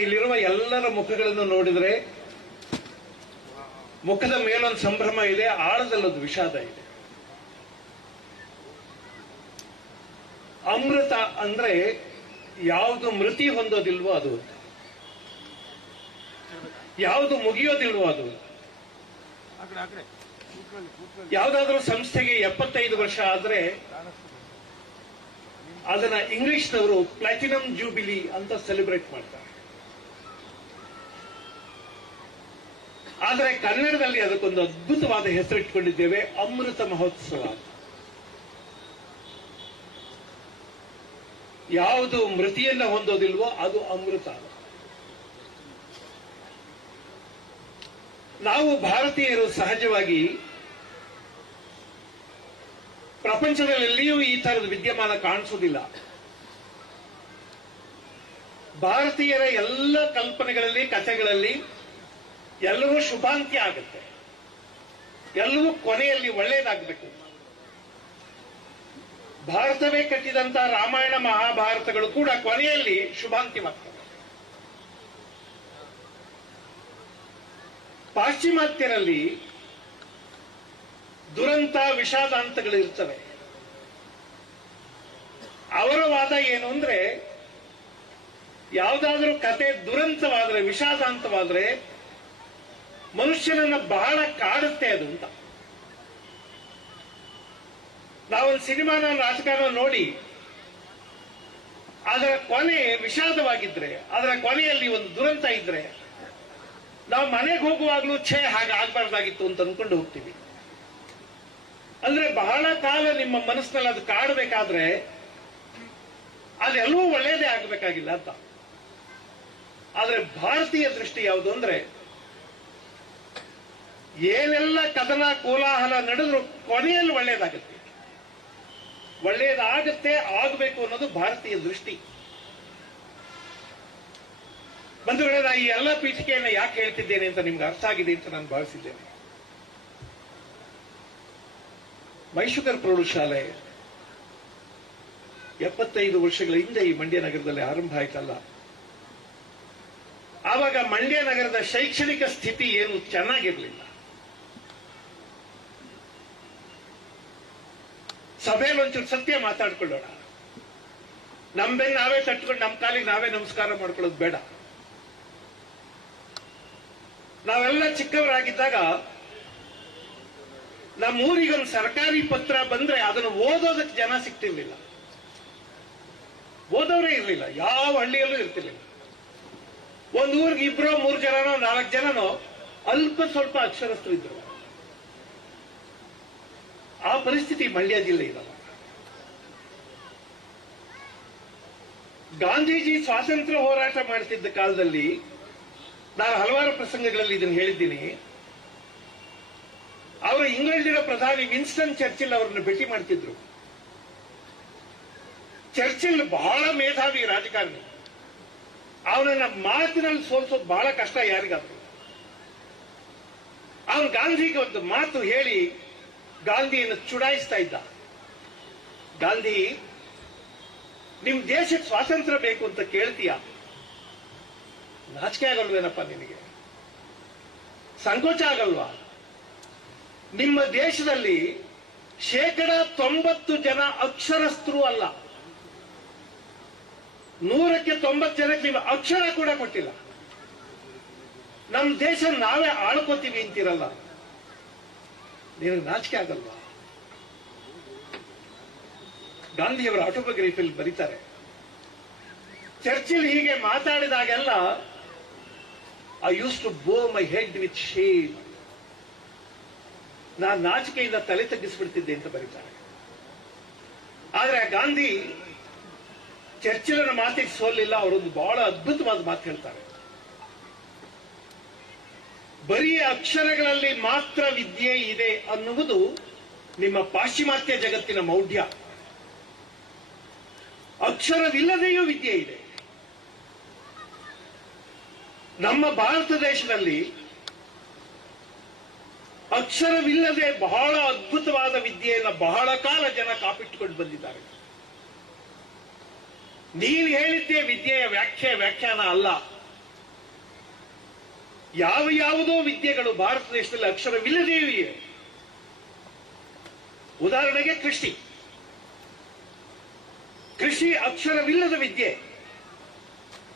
ಇಲ್ಲಿರುವ ಎಲ್ಲರ ಮುಖಗಳನ್ನು ನೋಡಿದರೆ ಮುಖದ ಮೇಲೊಂದು ಸಂಭ್ರಮ ಇದೆ, ಆಳದಲ್ಲೊಂದು ವಿಷಾದ ಇದೆ. ಅಮೃತ ಅಂದ್ರೆ ಯಾವುದು ಮೃತಿ ಹೊಂದೋದಿಲ್ವೋ ಅದು. ಯಾವುದು ಮುಗಿಯೋದಿಲ್ವೋ ಅದು. ಯಾವುದಾದ್ರೂ ಸಂಸ್ಥೆಗೆ ಎಪ್ಪತ್ತೈದು ವರ್ಷ ಆದ್ರೆ ಅದನ್ನ ಇಂಗ್ಲಿಷ್ನವರು ಪ್ಲಾಟಿನಂ ಜೂಬಿಲಿ ಅಂತ ಸೆಲೆಬ್ರೇಟ್ ಮಾಡ್ತಾರೆ. ಆದರೆ ಕನ್ನಡದಲ್ಲಿ ಅದಕ್ಕೊಂದು ಅದ್ಭುತವಾದ ಹೆಸರಿಟ್ಕೊಂಡಿದ್ದೇವೆ, ಅಮೃತ ಮಹೋತ್ಸವ. ಯಾವುದು ಮೃತಿಯನ್ನ ಹೊಂದೋದಿಲ್ವೋ ಅದು ಅಮೃತ ನಾವು ಭಾರತೀಯರು ಸಹಜವಾಗಿ ಪ್ರಪಂಚದಲ್ಲೆಲ್ಲಿಯೂ ಈ ತರದ ವಿದ್ಯಮಾನ ಕಾಣಿಸೋದಿಲ್ಲ ಭಾರತೀಯರ ಎಲ್ಲ ಕಲ್ಪನೆಗಳಲ್ಲಿ, ಕಥೆಗಳಲ್ಲಿ ಎಲ್ಲವೂ ಶುಭಾಂತ್ಯ ಆಗುತ್ತೆ. ಎಲ್ಲವೂ ಕೊನೆಯಲ್ಲಿ ಒಳ್ಳೇದಾಗಬೇಕು ಭಾರತವೇ ಕಟ್ಟಿದಂತ ರಾಮಾಯಣ ಮಹಾಭಾರತಗಳು ಕೂಡ ಕೊನೆಯಲ್ಲಿ ಶುಭಾಂತ್ಯವಾಗ್ತವೆ ಪಾಶ್ಚಿಮಾತ್ಯರಲ್ಲಿ ದುರಂತ ವಿಷಾದಾಂತಗಳು ಇರ್ತವೆ ಅವರ ವಾದ ಏನು ಅಂದ್ರೆ, ಯಾವುದಾದ್ರೂ ಕತೆ ದುರಂತವಾದ್ರೆ, ವಿಷಾದಾಂತವಾದ್ರೆ ಮನುಷ್ಯನನ್ನ ಬಹಳ ಕಾಡುತ್ತೆ ಅದು ಅಂತ. ನಾವೊಂದು ಸಿನಿಮಾನ ರಾಜಕಾರಣ ನೋಡಿ, ಅದರ ಕೊನೆ ವಿಷಾದವಾಗಿದ್ರೆ, ಅದರ ಕೊನೆಯಲ್ಲಿ ಒಂದು ದುರಂತ ಇದ್ರೆ, ನಾವು ಮನೆಗೆ ಹೋಗುವಾಗಲೂ ಛೇ, ಹಾಗೆ ಆಗ್ಬಾರ್ದಾಗಿತ್ತು ಅಂತ ಅನ್ಕೊಂಡು ಹೋಗ್ತೀವಿ. ಅಂದ್ರೆ ಬಹಳ ಕಾಲ ನಿಮ್ಮ ಮನಸ್ಸಿನಲ್ಲಿ ಅದು ಕಾಡಬೇಕಾದ್ರೆ, ಅದೆಲ್ಲವೂ ಒಳ್ಳೇದೇ ಆಗಬೇಕಾಗಿಲ್ಲ ಅಂತ. ಆದ್ರೆ ಭಾರತೀಯ ದೃಷ್ಟಿ ಯಾವುದು ಅಂದ್ರೆ ಏನೆಲ್ಲ ಕದನ ಕೋಲಾಹಲ ನಡೆದ್ರು ಕೊನೆಯಲ್ಲಿ ಒಳ್ಳೇದಾಗುತ್ತೆ ಒಳ್ಳೇದಾಗತ್ತೆ ಆಗಬೇಕು ಅನ್ನೋದು ಭಾರತೀಯ ದೃಷ್ಟಿ. ಬಂಧುಗಳೇ, ನಾ ಈ ಎಲ್ಲ ಪೀಠಿಕೆಯನ್ನು ಯಾಕೆ ಹೇಳ್ತಿದ್ದೇನೆ ಅಂತ ನಿಮ್ಗೆ ಅರ್ಥ ಆಗಿದೆ ಅಂತ ನಾನು ಭಾವಿಸಿದ್ದೇನೆ. ಮೈಸೂಗರ್ ಪ್ರೌಢಶಾಲೆ ಎಪ್ಪತ್ತೈದು ವರ್ಷಗಳ ಹಿಂದೆ ಈ ಮಂಡ್ಯ ನಗರದಲ್ಲಿ ಆರಂಭ ಆಯ್ತಲ್ಲ. ಆವಾಗ ಮಂಡ್ಯ ನಗರದ ಶೈಕ್ಷಣಿಕ ಸ್ಥಿತಿ ಏನು ಚೆನ್ನಾಗಿರ್ಲಿಲ್ಲ. ಸಭೆಯಲ್ಲಿ ಒಂಚೂರು ಸತ್ಯ ಮಾತಾಡ್ಕೊಳ್ಳೋಣ. ನಮ್ ಬೆನ್ನು ನಾವೇ ತಟ್ಕೊಂಡು ನಮ್ಮ ಕಾಲಿಗೆ ನಾವೇ ನಮಸ್ಕಾರ ಮಾಡ್ಕೊಳ್ಳೋದು ಬೇಡ. ನಾವೆಲ್ಲ ಚಿಕ್ಕವರಾಗಿದ್ದಾಗ ನಮ್ಮ ಊರಿಗೊಂದು ಸರ್ಕಾರಿ ಪತ್ರ ಬಂದ್ರೆ ಅದನ್ನು ಓದೋದಕ್ಕೆ ಜನ ಸಿಗ್ತಿರ್ಲಿಲ್ಲ. ಓದೋರೇ ಇರಲಿಲ್ಲ, ಯಾವ ಹಳ್ಳಿಯಲ್ಲೂ ಇರ್ತಿರ್ಲಿಲ್ಲ. ಒಂದು ಊರಿಗೆ ಇಬ್ರೋ ಮೂರು ಜನನೋ ನಾಲ್ಕು ಜನನೋ ಅಲ್ಪ ಸ್ವಲ್ಪ ಅಕ್ಷರಸ್ಥರಿದ್ರು ಆ ಪರಿಸ್ಥಿತಿ ಮಂಡ್ಯ ಜಿಲ್ಲೆ ಇದಲ್ಲ. ಗಾಂಧೀಜಿ ಸ್ವಾತಂತ್ರ್ಯ ಹೋರಾಟ ಮಾಡ್ತಿದ್ದ ಕಾಲದಲ್ಲಿ ನಾನು ಹಲವಾರು ಪ್ರಸಂಗಗಳಲ್ಲಿ ಇದನ್ನು ಹೇಳಿದ್ದೀನಿ. ಅವರು ಇಂಗ್ಲೆಂಡಿನ ಪ್ರಧಾನಿ ವಿನ್ಸ್ಟನ್ ಚರ್ಚಿಲ್ ಅವರನ್ನು ಭೇಟಿ ಮಾಡ್ತಿದ್ರು. ಚರ್ಚಿಲ್ ಬಹಳ ಮೇಧಾವಿ ರಾಜಕಾರಣಿ. ಅವನನ್ನ ಮಾತಿನಲ್ಲಿ ಸೋಲಿಸೋದು ಬಹಳ ಕಷ್ಟ ಯಾರಿಗಾದ್ರು. ಅವನು ಗಾಂಧಿಗೆ ಒಂದು ಮಾತು ಹೇಳಿ ಗಾಂಧಿಯನ್ನು ಚುಡಾಯಿಸ್ತಾ ಇದ್ದ. ಗಾಂಧಿ, ನಿಮ್ ದೇಶಕ್ಕೆ ಸ್ವಾತಂತ್ರ್ಯ ಬೇಕು ಅಂತ ಕೇಳ್ತೀಯ? ನಾಚಿಕೆ ಆಗಲ್ವೇನಪ್ಪ ನಿನಗೆ? ಸಂಕೋಚ ಆಗಲ್ವಾ? ನಿಮ್ಮ ದೇಶದಲ್ಲಿ ಶೇಕಡ ತೊಂಬತ್ತು ಜನ ಅಕ್ಷರಸ್ಥರು ಅಲ್ಲ. ನೂರಕ್ಕೆ ತೊಂಬತ್ತು ಜನಕ್ಕೆ ನೀವು ಅಕ್ಷರ ಕೂಡ ಕೊಟ್ಟಿಲ್ಲ. ನಮ್ಮ ದೇಶ ನಾವೇ ಆಳ್ಕೋತೀವಿ ಅಂತೀರಲ್ಲ. ನಿನಗೆ ನಾಚಿಕೆ ಆಗಲ್ವಾ? ಗಾಂಧಿಯವರ ಆಟೋಬಯೋಗ್ರಫಿಯಲ್ಲಿ ಬರೀತಾರೆ. ಚರ್ಚಿಲ್ ಹೀಗೆ ಮಾತಾಡಿದಾಗೆಲ್ಲ ಐ ಯೂಸ್ ಟು ಬೋ ಮೈ ಹೆಡ್ ವಿತ್ ಶೇಮ್ ನಾನು ನಾಚಿಕೆಯಿಂದ ತಲೆ ತಗ್ಗಿಸ್ಬಿಡ್ತಿದ್ದೆ ಅಂತ ಬರೀತಾರೆ. ಆದ್ರೆ ಗಾಂಧಿ ಚರ್ಚಿಲನ ಮಾತಿಗೆ ಸೋಲಿಲ್ಲ, ಅವರೊಂದು ಬಹಳ ಅದ್ಭುತವಾದ ಮಾತು ಹೇಳ್ತಾರೆ. ಬರೀ ಅಕ್ಷರಗಳಲ್ಲಿ ಮಾತ್ರ ವಿದ್ಯೆ ಇದೆ ಅನ್ನುವುದು ನಿಮ್ಮ ಪಾಶ್ಚಿಮಾತ್ಯ ಜಗತ್ತಿನ ಮೌಢ್ಯ. ಅಕ್ಷರವಿಲ್ಲದೆಯೂ ವಿದ್ಯೆ ಇದೆ. ನಮ್ಮ ಭಾರತ ದೇಶದಲ್ಲಿ ಅಕ್ಷರವಿಲ್ಲದೆ ಬಹಳ ಅದ್ಭುತವಾದ ವಿದ್ಯೆಯನ್ನು ಬಹಳ ಕಾಲ ಜನ ಕಾಪಿಟ್ಟುಕೊಂಡು ಬಂದಿದ್ದಾರೆ. ನೀವು ಹೇಳಿದ್ದೇ ವಿದ್ಯೆಯ ವ್ಯಾಖ್ಯೆ ವ್ಯಾಖ್ಯಾನ ಅಲ್ಲ. ಯಾವ ಯಾವುದೋ ವಿದ್ಯೆಗಳು ಭಾರತ ದೇಶದಲ್ಲಿ ಅಕ್ಷರವಿಲ್ಲದೆಯೂ ಇವೆ. ಉದಾಹರಣೆಗೆ ಕೃಷಿ. ಕೃಷಿ ಅಕ್ಷರವಿಲ್ಲದ ವಿದ್ಯೆ.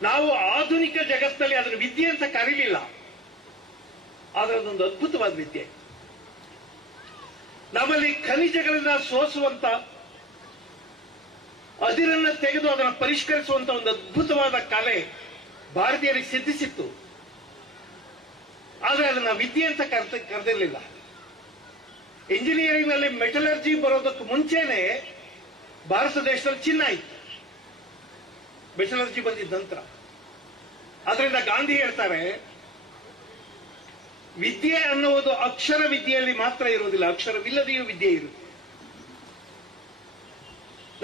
ನಾವು ಆಧುನಿಕ ಜಗತ್ತಿನಲ್ಲಿ ಅದನ್ನು ವಿದ್ಯೆ ಅಂತ ಕರೀಲಿಲ್ಲ. ಆದರೆ ಅದೊಂದು ಅದ್ಭುತವಾದ ವಿದ್ಯೆ. ನಮ್ಮಲ್ಲಿ ಖನಿಜಗಳನ್ನ ಸೋಸುವಂತ, ಅದಿರನ್ನ ತೆಗೆದು ಅದನ್ನು ಪರಿಷ್ಕರಿಸುವಂತ ಒಂದು ಅದ್ಭುತವಾದ ಕಲೆ ಭಾರತೀಯರಿಗೆ ಸಿದ್ಧಿಸಿತ್ತು. ಆದರೆ ಅದನ್ನ ವಿದ್ಯೆ ಅಂತ ಕರ್ತ, ಕರೆದಿರಲಿಲ್ಲ. ಇಂಜಿನಿಯರಿಂಗ್ನಲ್ಲಿ ಮೆಟಲರ್ಜಿ ಬರೋದಕ್ಕೆ ಮುಂಚೆನೆ ಭಾರತ ದೇಶದಲ್ಲಿ ಚಿನ್ನ ಇತ್ತು. ಮೆಟಲರ್ಜಿ ಬಂದಿದ್ದ ನಂತರ. ಅದರಿಂದ ಗಾಂಧಿ ಹೇಳ್ತಾರೆ, ವಿದ್ಯೆ ಅನ್ನುವುದು ಅಕ್ಷರ ವಿದ್ಯೆಯಲ್ಲಿ ಮಾತ್ರ ಇರುವುದಿಲ್ಲ, ಅಕ್ಷರವಿಲ್ಲದೆಯೂ ವಿದ್ಯೆ ಇರುತ್ತೆ.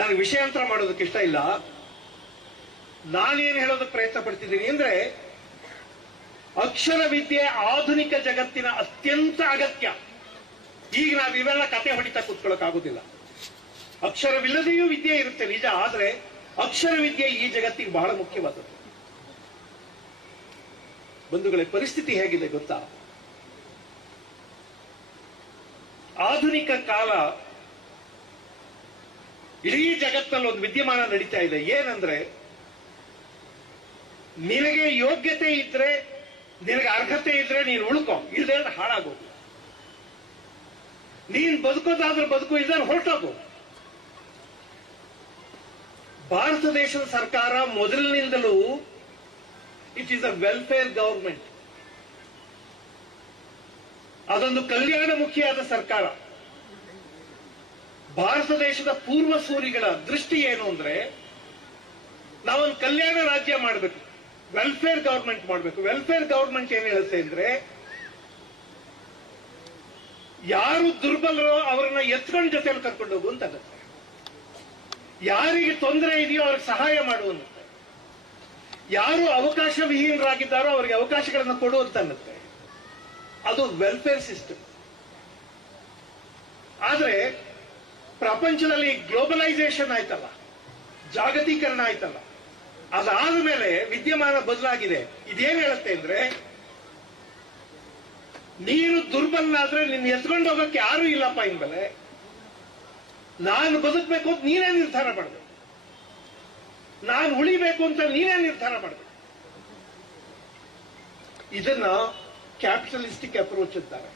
ನಾನು ವಿಷಯಾಂತರ ಮಾಡೋದಕ್ಕೆ ಇಷ್ಟ ಇಲ್ಲ. ನಾನೇನು ಹೇಳೋದಕ್ಕೆ ಪ್ರಯತ್ನ ಪಡ್ತಿದ್ದೀನಿ ಅಂದ್ರೆ ಅಕ್ಷರ ವಿದ್ಯೆ ಆಧುನಿಕ ಜಗತ್ತಿನ ಅತ್ಯಂತ ಅಗತ್ಯ. ಈಗ ನಾವು ಇವೆಲ್ಲ ಕತೆ ಹೊಡಿತಾ ಕೂತ್ಕೊಳ್ಳೋಕ್ಕಾಗೋದಿಲ್ಲ ಅಕ್ಷರವಿಲ್ಲದೆಯೂ ವಿದ್ಯೆ ಇರುತ್ತೆ, ನಿಜ. ಆದ್ರೆ ಅಕ್ಷರ ವಿದ್ಯೆ ಈ ಜಗತ್ತಿಗೆ ಬಹಳ ಮುಖ್ಯವಾದದ್ದು. ಬಂಧುಗಳೇ, ಪರಿಸ್ಥಿತಿ ಹೇಗಿದೆ ಗೊತ್ತಾ? ಆಧುನಿಕ ಕಾಲ ಇಡೀ ಜಗತ್ತಲ್ಲಿ ಒಂದು ವಿದ್ಯಮಾನ ನಡೀತಾ ಇದೆ. ಏನಂದ್ರೆ, ನಿನಗೆ ಯೋಗ್ಯತೆ ಇದ್ರೆ ನಿನಗೆ ಅರ್ಹತೆ ಇದ್ರೆ ನೀನು ಉಳ್ಕೊ. ಇಲ್ಲದೆ ಹಾಳಾಗೋದು ನೀನ್ ಬದುಕೋದಾದ್ರೆ ಬದುಕು ಇದ್ರೆ ಹೊರಟೋಗು. ಭಾರತ ದೇಶದ ಸರ್ಕಾರ ಮೊದಲಿನಿಂದಲೂ it is a welfare government ಅದೊಂದು ಕಲ್ಯಾಣಮುಖಿಯಾದ ಸರ್ಕಾರ. ಭಾರತ ದೇಶದ ಪೂರ್ವ ಸೂರಿಗಳ ದೃಷ್ಟಿ ಏನು ಅಂದ್ರೆ ನಾವೊಂದು ಕಲ್ಯಾಣ ರಾಜ್ಯ ಮಾಡಬೇಕು. ವೆಲ್ಫೇರ್ ಗವರ್ಮೆಂಟ್ ಮಾಡಬೇಕು. ವೆಲ್ಫೇರ್ ಗವರ್ಮೆಂಟ್ ಏನ್ ಹೇಳುತ್ತೆ ಅಂದ್ರೆ, ಯಾರು ದುರ್ಬಲರೋ ಅವರನ್ನ ಎತ್ಕೊಂಡು ಜೊತೆಲಿ ಕರ್ಕೊಂಡು ಹೋಗು ಅಂತ. ಯಾರಿಗೆ ತೊಂದರೆ ಇದೆಯೋ ಅವ್ರಿಗೆ ಸಹಾಯ ಮಾಡುವಂತೆ ಯಾರು ಅವಕಾಶ ವಿಹೀನರಾಗಿದ್ದಾರೋ ಅವರಿಗೆ ಅವಕಾಶಗಳನ್ನು ಕೊಡು ಅಂತ ಅನ್ನುತ್ತೆ. ಅದು ವೆಲ್ಫೇರ್ ಸಿಸ್ಟಮ್ ಆದ್ರೆ, ಪ್ರಪಂಚದಲ್ಲಿ ಗ್ಲೋಬಲೈಸೇಷನ್ ಆಯ್ತಲ್ಲ, ಜಾಗತೀಕರಣ ಆಯ್ತಲ್ಲ ಅದಾದ ಮೇಲೆ ವಿದ್ಯಮಾನ ಬದಲಾಗಿದೆ. ಇದೇನ್ ಹೇಳುತ್ತೆ ಅಂದ್ರೆ, ನೀನು ದುರ್ಬಲನಾದ್ರೆ ನಿನ್ನ ಎತ್ಕೊಂಡು ಹೋಗಕ್ಕೆ ಯಾರು ಇಲ್ಲಪ್ಪ ಇನ್ಮೇಲೆ ನಾನು ಬದುಕಬೇಕು ಅಂತ ನೀನೇ ನಿರ್ಧಾರ ಮಾಡಬೇಕು. ನಾನು ಉಳಿಬೇಕು ಅಂತ ನೀನೇ ನಿರ್ಧಾರ ಮಾಡಬೇಕು. ಇದನ್ನ ಕ್ಯಾಪಿಟಲಿಸ್ಟಿಕ್ ಅಪ್ರೋಚ್ ಅಂತಾರೆ.